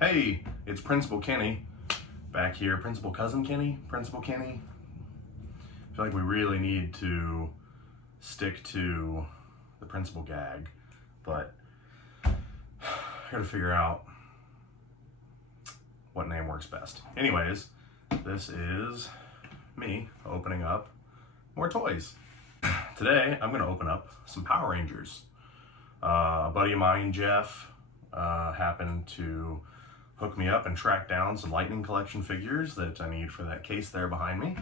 Hey, it's Principal Kenny back here. Principal Cousin Kenny? Principal Kenny? I feel like we really need to stick to the principal gag, but I gotta figure out what name works best. Anyways, this is me opening up more toys. Today, I'm gonna open up some Power Rangers. A buddy of mine, Jeff, happened to hook me up and track down some Lightning Collection figures that I need for that case there behind me.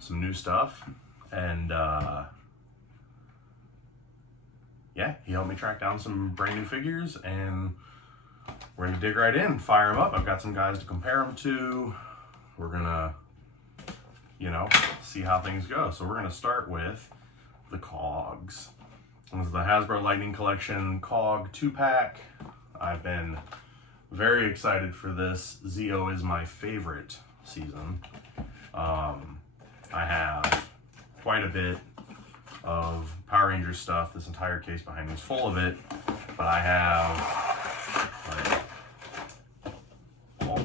Some new stuff. And yeah, he helped me track down some brand new figures, and we're gonna dig right in, fire them up. I've got some guys to compare them to. We're gonna, see how things go. So we're gonna start with the Cogs. This is the Hasbro Lightning Collection Cog 2-pack. I've been very excited for this. ZO is my favorite season. I have quite a bit of Power Rangers stuff. This entire case behind me is full of it, but I have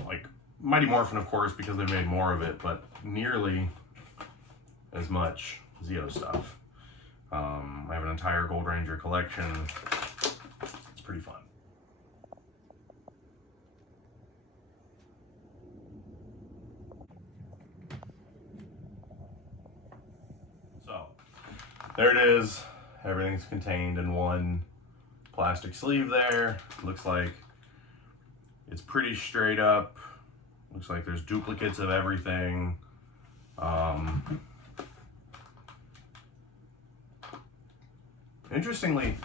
like Mighty Morphin, of course, because they made more of it, but nearly as much ZO stuff. I have an entire Gold Ranger collection. It's pretty fun. So, there it is. Everything's contained in one plastic sleeve there. Looks like it's pretty straight up. Looks like there's duplicates of everything. Interestingly,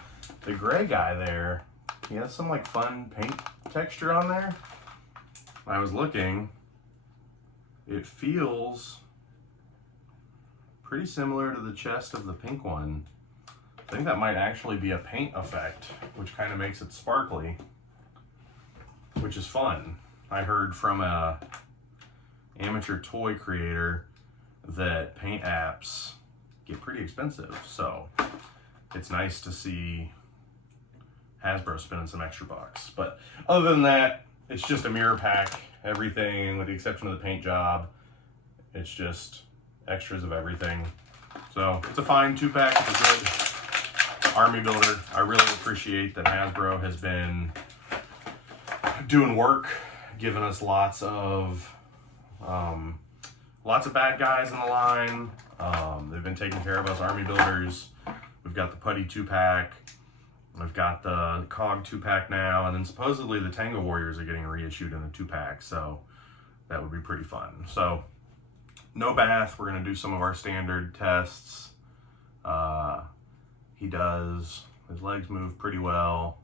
the gray guy there, he has some like fun paint texture on there. I was looking, it feels pretty similar to the chest of the pink one. I think that might actually be a paint effect, which kind of makes it sparkly, which is fun. I heard from a amateur toy creator that paint apps get pretty expensive, so it's nice to see Hasbro spending some extra bucks. But other than that, it's just a mirror pack. Everything, with the exception of the paint job, it's just extras of everything. So it's a fine 2-pack. It's a good army builder. I really appreciate that Hasbro has been doing work, giving us lots of bad guys in the line. They've been taking care of us army builders. We've got the Pudgy 2-pack. We've got the Cog 2-pack now, and then supposedly the Tango Warriors are getting reissued in a 2-pack, so that would be pretty fun. So, no bath. We're gonna do some of our standard tests. His legs move pretty well.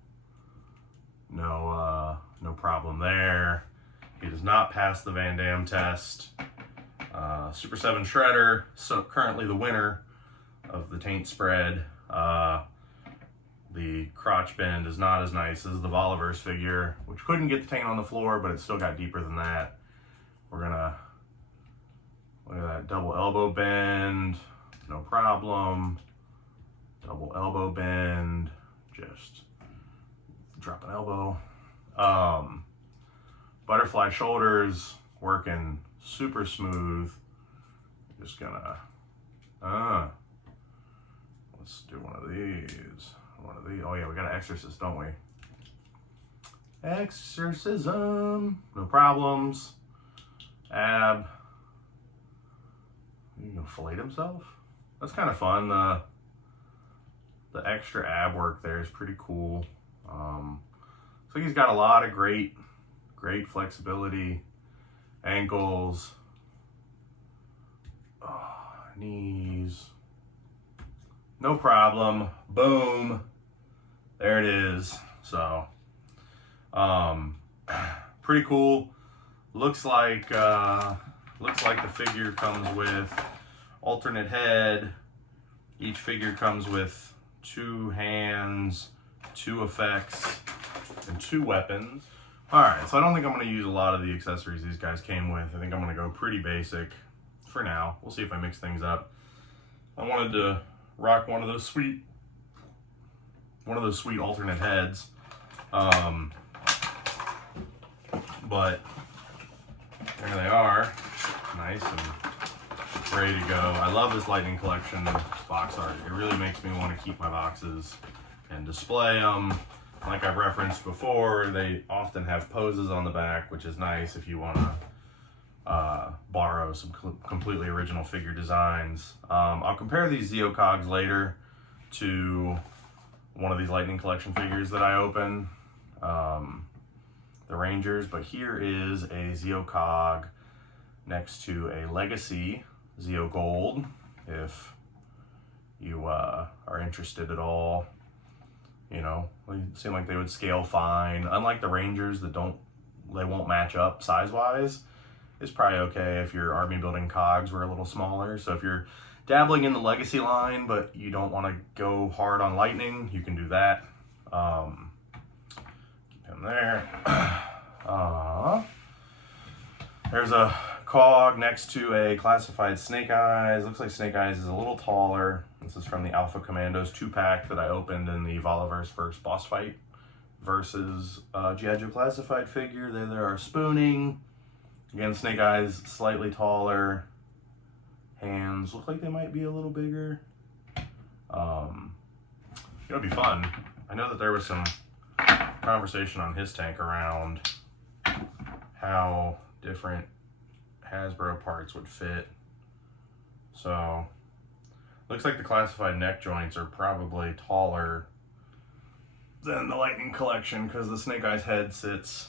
No problem there. He does not pass the Van Damme test. Super 7 Shredder, so currently the winner of the taint spread. The crotch bend is not as nice as the Voliverse figure, which couldn't get the taint on the floor, but it still got deeper than that. We're gonna look at that double elbow bend, no problem. Double elbow bend, just drop an elbow. Butterfly shoulders, working super smooth. Just gonna, let's do one of these. Oh yeah, we got an exorcist, don't we? Exorcism, no problems. Ab, you gonna fillet himself? That's kind of fun. The extra ab work there is pretty cool. So he's got a lot of great flexibility, ankles, knees, no problem. Boom, there it is. So pretty cool. Looks like the figure comes with alternate head. Each figure comes with 2 hands, 2 effects, and 2 weapons. All right, so I don't think I'm gonna use a lot of the accessories these guys came with. I think I'm gonna go pretty basic for now. We'll see if I mix things up. I wanted to rock one of those sweet alternate heads. But there they are, nice and ready to go. I love this Lightning Collection box art. It really makes me want to keep my boxes and display them. Like I've referenced before, they often have poses on the back, which is nice if you want to borrow some completely original figure designs. I'll compare these Zeo Cogs later to one of these Lightning Collection figures that I open, the Rangers, but here is a Zeo Cog next to a Legacy Zeo Gold, if you are interested at all. You know, they seem like they would scale fine. Unlike the Rangers that they won't match up size-wise. It's probably okay if your army building cogs were a little smaller. So if you're dabbling in the Legacy line, but you don't want to go hard on Lightning, you can do that. Keep him there. There's a Cog next to a classified Snake Eyes. Looks like Snake Eyes is a little taller. This is from the Alpha Commandos 2-pack that I opened in the Voliverse first boss fight versus G.I. Joe classified figure. There are spooning. Again, Snake Eyes slightly taller. Hands look like they might be a little bigger. It'll be fun. I know that there was some conversation on his tank around how different Hasbro parts would fit. So, looks like the classified neck joints are probably taller than the Lightning Collection because the Snake Eyes head sits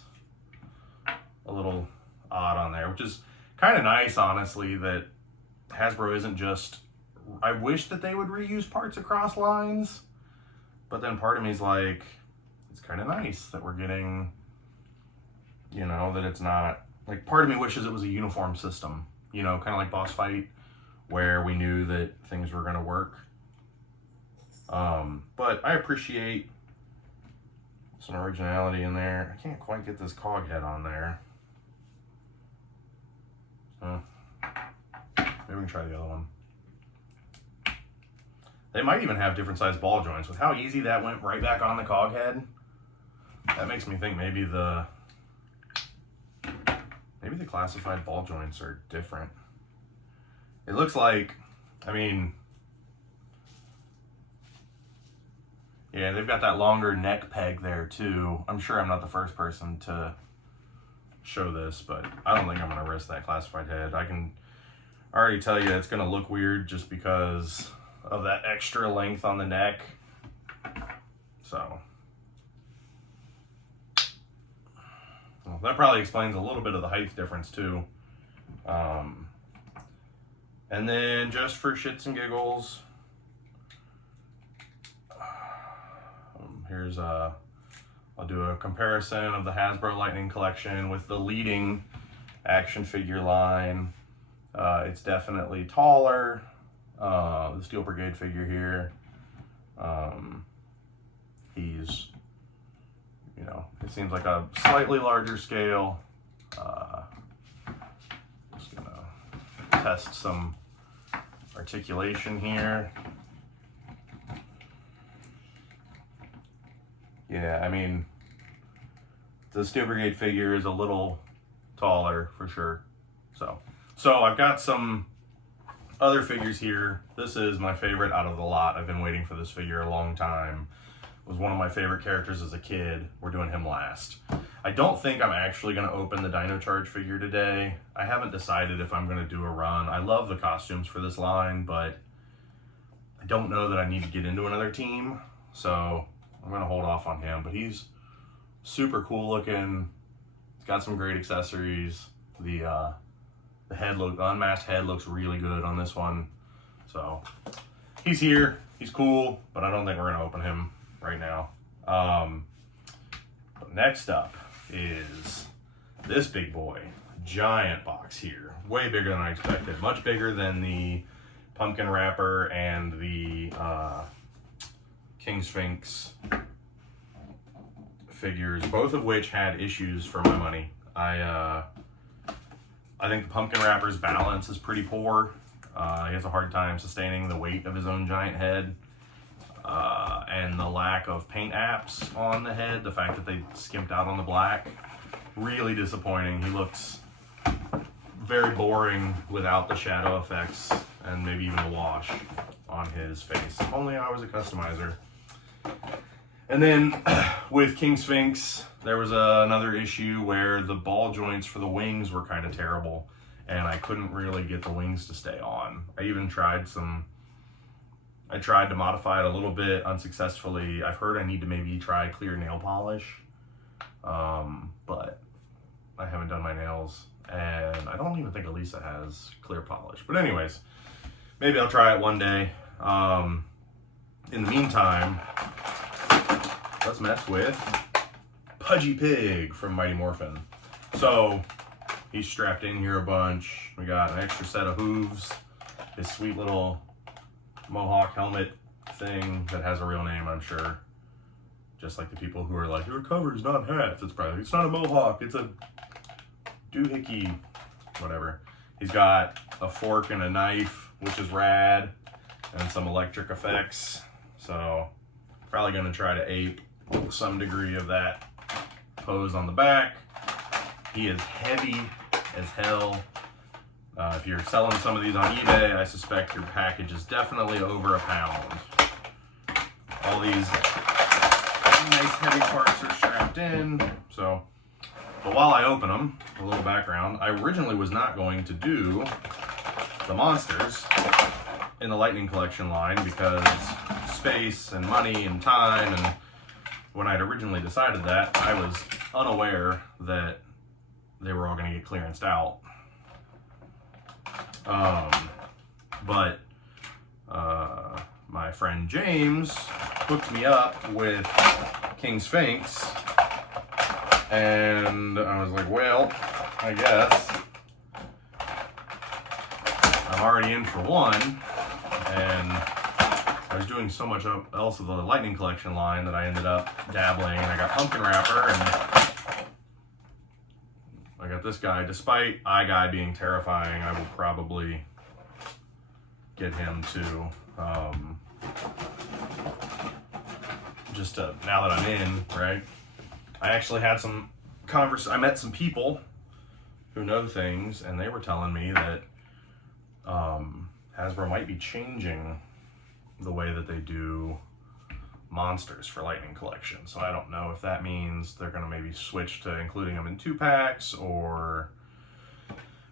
a little odd on there, which is kind of nice, honestly, that Hasbro isn't just... I wish that they would reuse parts across lines, but then part of me is like, it's kind of nice that we're getting, you know, that it's not... Like, part of me wishes it was a uniform system, you know, kind of like Boss Fight, where we knew that things were going to work. But I appreciate some originality in there. I can't quite get this cog head on there. Maybe we can try the other one. They might even have different size ball joints. With how easy that went right back on the cog head, that makes me think maybe the classified ball joints are different. It looks like, I mean, yeah, they've got that longer neck peg there too. I'm sure I'm not the first person to show this, but I don't think I'm gonna risk that classified head. I can already tell you it's gonna look weird just because of that extra length on the neck. So, well, that probably explains a little bit of the height difference too. And then just for shits and giggles, here's I'll do a comparison of the Hasbro Lightning Collection with the leading action figure line. It's definitely taller. The Steel Brigade figure here, he's, you know, it seems like a slightly larger scale. Just gonna test some articulation here. Yeah, I mean, the Steel Brigade figure is a little taller for sure. So I've got some other figures here. This is my favorite out of the lot. I've been waiting for this figure a long time. It was one of my favorite characters as a kid. We're doing him last. I don't think I'm actually going to open the Dino Charge figure today. I haven't decided if I'm going to do a run. I love the costumes for this line, but I don't know that I need to get into another team. So I'm going to hold off on him, but he's super cool looking. He's got some great accessories. The unmasked head looks really good on this one. So he's here, he's cool, but I don't think we're gonna open him right now. But next up is this big boy, giant box here. Way bigger than I expected, much bigger than the Pumpkin Wrapper and the King Sphinx figures, both of which had issues for my money. I think the Pumpkin Wrapper's balance is pretty poor. He has a hard time sustaining the weight of his own giant head. And the lack of paint apps on the head, the fact that they skimped out on the black, Really disappointing. He looks very boring without the shadow effects and maybe even a wash on his face. If only I was a customizer. And then with King Sphinx, there was another issue where the ball joints for the wings were kind of terrible, and I couldn't really get the wings to stay on. I even tried to modify it a little bit unsuccessfully. I've heard I need to maybe try clear nail polish, but I haven't done my nails, and I don't even think Elisa has clear polish. But anyways, maybe I'll try it one day. In the meantime, let's mess with Pudgy Pig from Mighty Morphin. So he's strapped in here a bunch. We got an extra set of hooves, his sweet little mohawk helmet thing that has a real name, I'm sure. Just like the people who are like, your cover's not hats. It's not a mohawk, it's a doohickey, whatever. He's got a fork and a knife, which is rad, and some electric effects. So probably gonna try to ape some degree of that pose on the back. He is heavy as hell. If you're selling some of these on eBay, I suspect your package is definitely over a pound. All these nice heavy parts are strapped in. So, but while I open them, a little background, I originally was not going to do the monsters in the Lightning Collection line because space and money and time, and when I'd originally decided that, I was unaware that they were all going to get clearanced out. But my friend James hooked me up with King Sphinx, and I was like, well, I guess I'm already in for one, and I was doing so much else of the Lightning Collection line that I ended up dabbling, and I got Pumpkin Wrapper, and I got this guy. Despite iGuy being terrifying, I will probably get him to, now that I'm in, right? I actually had some I met some people who know things, and they were telling me that Hasbro might be changing the way that they do monsters for Lightning Collection. So I don't know if that means they're going to maybe switch to including them in 2-packs, or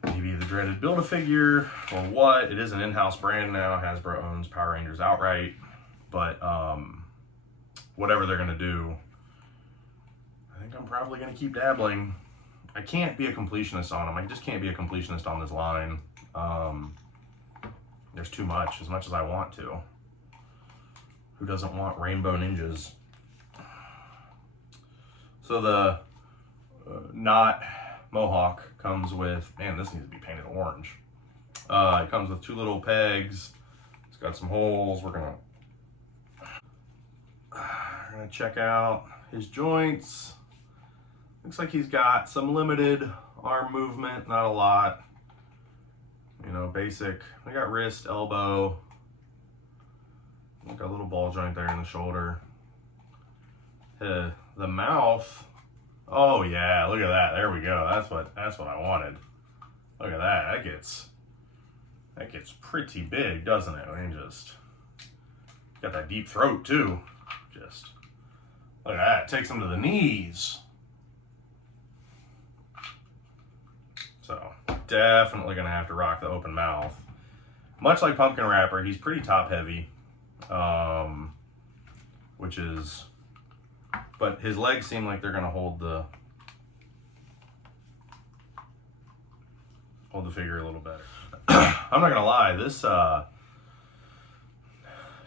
maybe the dreaded Build-A-Figure, or what. It is an in-house brand now. Hasbro owns Power Rangers outright. But whatever they're going to do, I think I'm probably going to keep dabbling. I can't be a completionist on them. I just can't be a completionist on this line. There's too much as I want to. Who doesn't want rainbow ninjas? So the knot mohawk comes with, man, this needs to be painted orange. It comes with 2 little pegs. It's got some holes. We're gonna check out his joints. Looks like he's got some limited arm movement, not a lot. You know, basic. I got wrist, elbow. Got a little ball joint there in the shoulder. The mouth. Oh yeah, look at that. There we go. That's what I wanted. Look at that. That gets pretty big, doesn't it? I mean, just got that deep throat too. Just look at that. Takes him to the knees. So definitely gonna have to rock the open mouth. Much like Pumpkin Wrapper, he's pretty top heavy. But his legs seem like they're gonna hold the figure a little better. I'm not gonna lie, this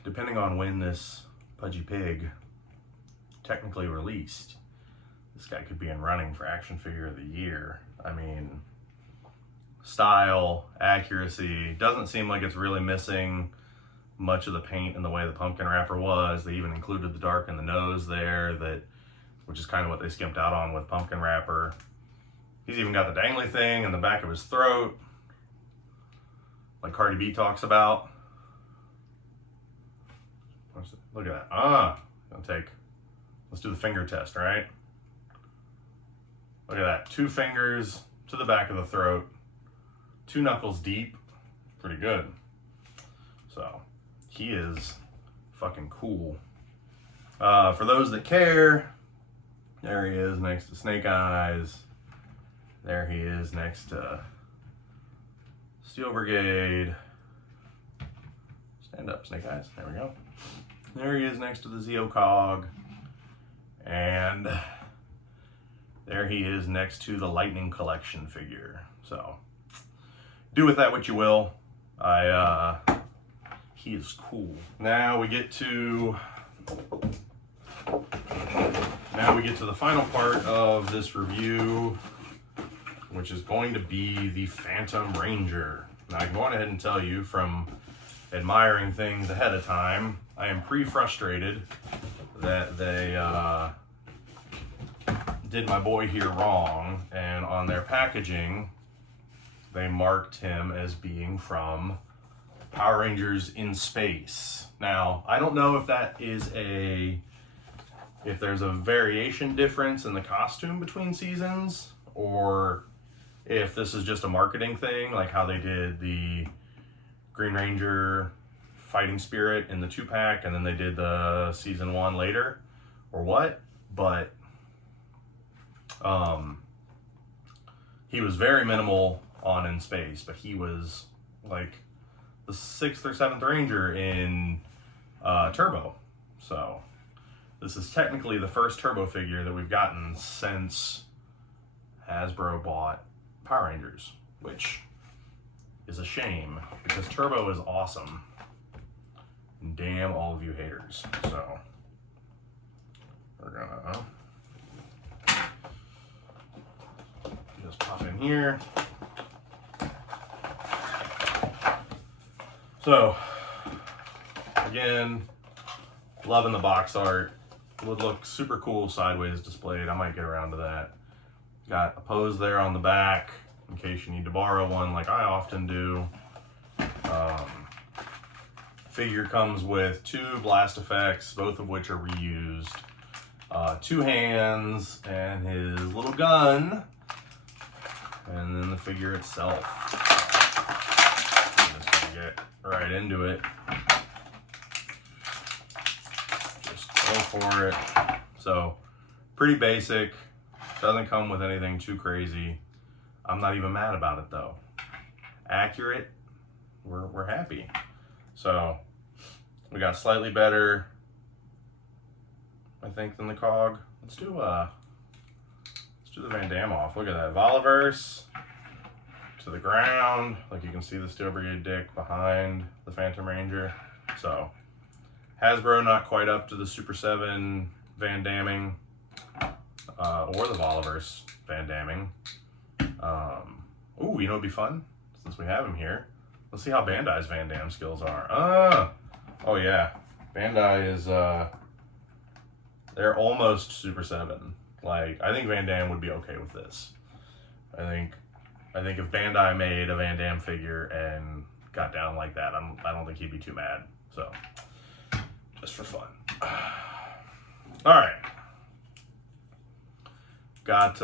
depending on when this Pudgy Pig technically released, this guy could be in running for Action Figure of the Year. I mean, style, accuracy, doesn't seem like it's really missing much of the paint in the way the Pumpkin Wrapper was. They even included the dark in the nose there, which is kind of what they skimped out on with Pumpkin Wrapper. He's even got the dangly thing in the back of his throat, like Cardi B talks about. Look at that. Let's do the finger test, right? Look at that, 2 fingers to the back of the throat, 2 knuckles deep, pretty good. So he is fucking cool. For those that care, there he is next to Snake Eyes. There he is next to Steel Brigade. Stand up, Snake Eyes. There we go. There he is next to the Zeo Cog. And there he is next to the Lightning Collection figure. So do with that what you will. He is cool. Now we get to the final part of this review, which is going to be the Phantom Ranger. Now I can go on ahead and tell you, from admiring things ahead of time, I am pretty frustrated that they did my boy here wrong, and on their packaging they marked him as being from Power Rangers in Space. Now, I don't know if that is if there's a variation difference in the costume between seasons, or if this is just a marketing thing, like how they did the Green Ranger Fighting Spirit in the 2-pack, and then they did the season 1 later, or what. But he was very minimal on In Space, but he was like the 6th or 7th Ranger in Turbo. So this is technically the first Turbo figure that we've gotten since Hasbro bought Power Rangers, which is a shame because Turbo is awesome. And damn all of you haters. So we're gonna just pop in here. So again, loving the box art. Would look super cool sideways displayed. I might get around to that. Got a pose there on the back in case you need to borrow one like I often do. Figure comes with 2 blast effects, both of which are reused. 2 hands and his little gun. And then the figure itself. I'm just gonna get right into it. Just go for it. So, pretty basic. Doesn't come with anything too crazy. I'm not even mad about it though. Accurate. We're happy. So, we got slightly better, I think, than the Cog. Let's do the Van Damme off. Look at that. Voliverse to the ground. Like you can see the Steel Brigade dick behind the Phantom Ranger. So Hasbro not quite up to the Super 7 Van Damming or the Voliverse Van Damming. Ooh, you know what'd be fun? Since we have him here, let's see how Bandai's Van Damme skills are. Oh yeah. Bandai is they're almost Super 7. Like, I think Van Damme would be okay with this. I think if Bandai made a Van Damme figure and got down like that, I don't think he'd be too mad. So, just for fun. All right. Got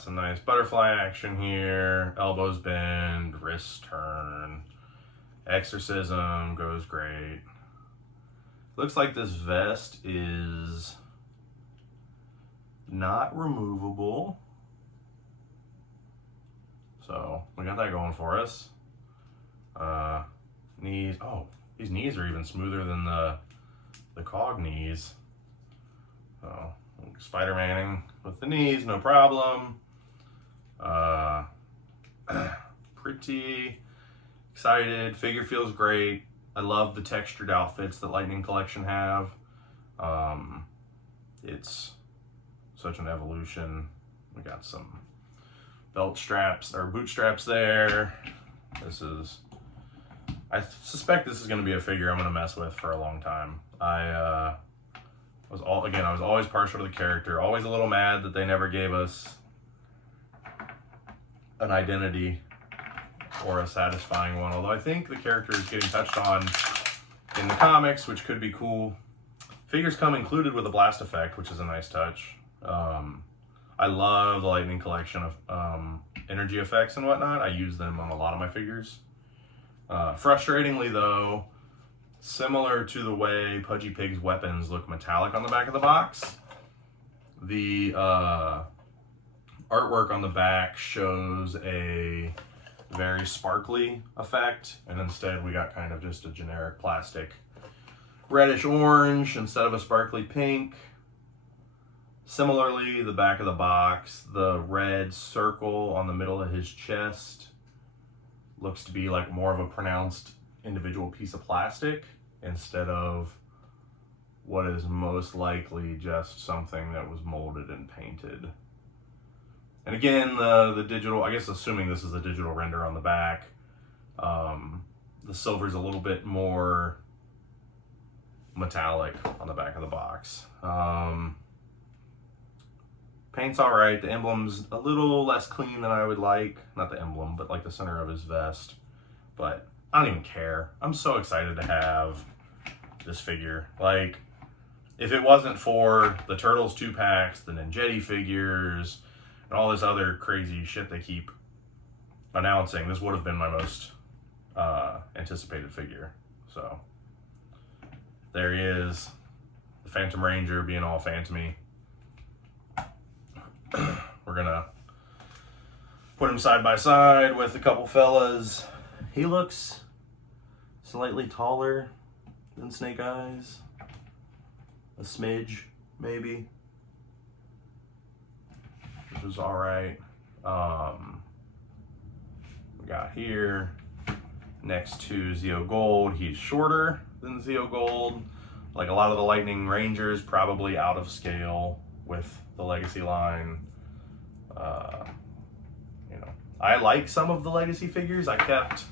some nice butterfly action here. Elbows bend, wrists turn. Exorcism goes great. Looks like this vest is not removable. So we got that going for us. Knees. Oh, these knees are even smoother than the Cog knees. So Spider-Manning with the knees, no problem. Pretty excited. Figure feels great. I love the textured outfits that Lightning Collection have. It's such an evolution. We got some belt straps or boot straps there. I suspect this is going to be a figure I'm going to mess with for a long time. I was always partial to the character. Always a little mad that they never gave us an identity or a satisfying one. Although I think the character is getting touched on in the comics, which could be cool. Figures come included with a blast effect, which is a nice touch. I love the Lightning Collection of energy effects and whatnot. I use them on a lot of my figures. Frustratingly though, similar to the way Pudgy Pig's weapons look metallic on the back of the box, the artwork on the back shows a very sparkly effect, and instead we got kind of just a generic plastic reddish orange instead of a sparkly pink. Similarly, the back of the box, the red circle on the middle of his chest looks to be like more of a pronounced individual piece of plastic instead of what is most likely just something that was molded and painted. And again, the digital, I guess assuming this is a digital render on the back, the silver's a little bit more metallic on the back of the box. Paint's all right. The emblem's a little less clean than I would like. Not the emblem, but like the center of his vest. But I don't even care. I'm so excited to have this figure. Like, if it wasn't for the Turtles 2-packs, the Ninjetti figures, and all this other crazy shit they keep announcing, this would have been my most anticipated figure. So, there he is. The Phantom Ranger being all phantom-y. We're gonna put him side by side with a couple fellas. He looks slightly taller than Snake Eyes. A smidge, maybe. Which is alright. We got here, next to Zeo Gold, he's shorter than Zeo Gold. Like a lot of the Lightning Rangers, probably out of scale with the Legacy line. You know, I like some of the Legacy figures. I kept,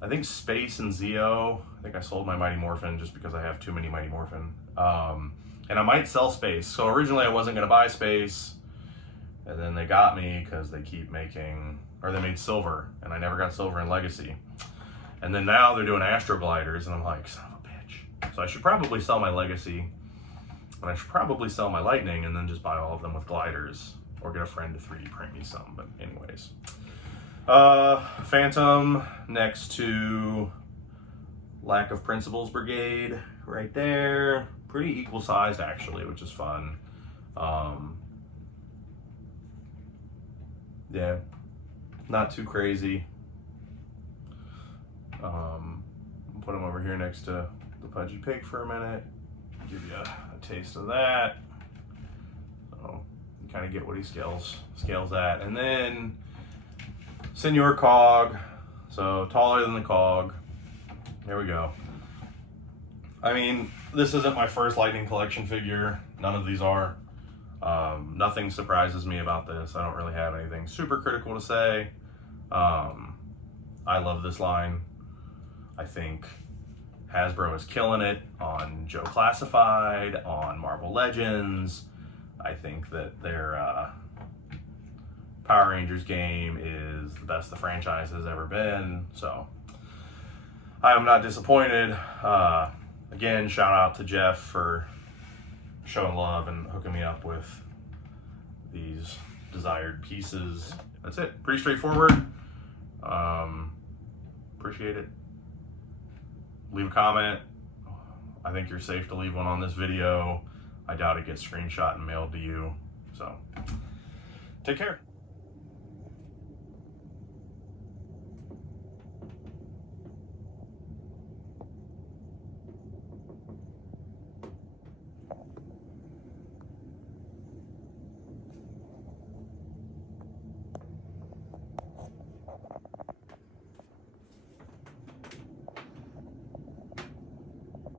I think, Space and Zeo. I think I sold my Mighty Morphin just because I have too many Mighty Morphin. And I might sell Space. So originally I wasn't going to buy Space. And then they got me because they keep making, or they made Silver. And I never got Silver in Legacy. And then now they're doing Astro Gliders. And I'm like, son of a bitch. So I should probably sell my Legacy. And I should probably sell my Lightning and then just buy all of them with gliders. Or get a friend to 3D print me some. But anyways. Phantom next to Lack of Principles Brigade right there. Pretty equal sized actually, which is fun. Yeah, not too crazy. Put him over here next to the Pudgy Pig for a minute. Give you a taste of that. So you kind of get what he scales at. And then Senor Cog, so taller than the Cog. There we go. I mean, this isn't my first Lightning Collection figure. None of these are. Nothing surprises me about this. I don't really have anything super critical to say. I love this line. I think Hasbro is killing it on Joe Classified, on Marvel Legends. I think that their Power Rangers game is the best the franchise has ever been. So I am not disappointed. Again, shout out to Jeff for showing love and hooking me up with these desired pieces. That's it. Pretty straightforward. Appreciate it. Leave a comment. I think you're safe to leave one on this video. I doubt it gets screenshot and mailed to you. So, take care.